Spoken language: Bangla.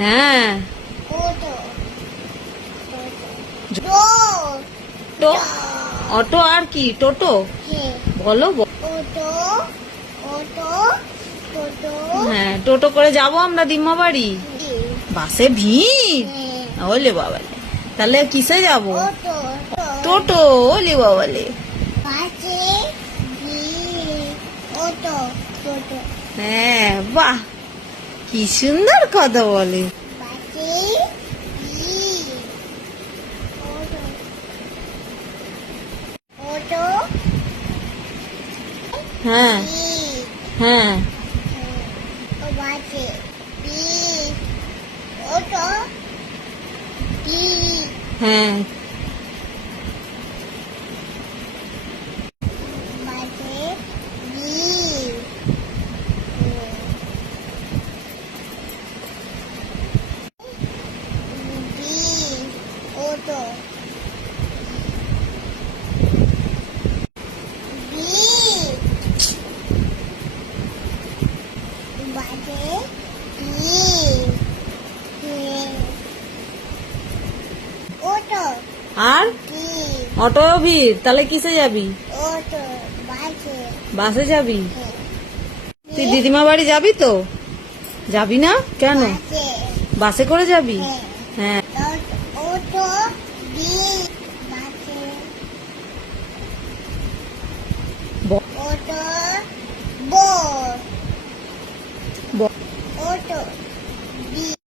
হ্যাঁ। টো অটো আর কি টোটো বলো হ্যাঁ টোটো করে যাবো আমরা দিম্মা বাড়ি। বাসে ভিড় ওলে বাবালে, তাহলে কিসে যাবো? টোটো ওলে বাবালে। হ্যাঁ বাহ, কি সুন্দর কথা বলে। হ্যাঁ হ্যাঁ হ্যাঁ আর অটো ভিড়, তাহলে কিসে যাবি? বাসে যাবি? তুই দিদিমা বাড়ি যাবি তো? যাবি না কেন? বাসে করে যাবি? হ্যাঁ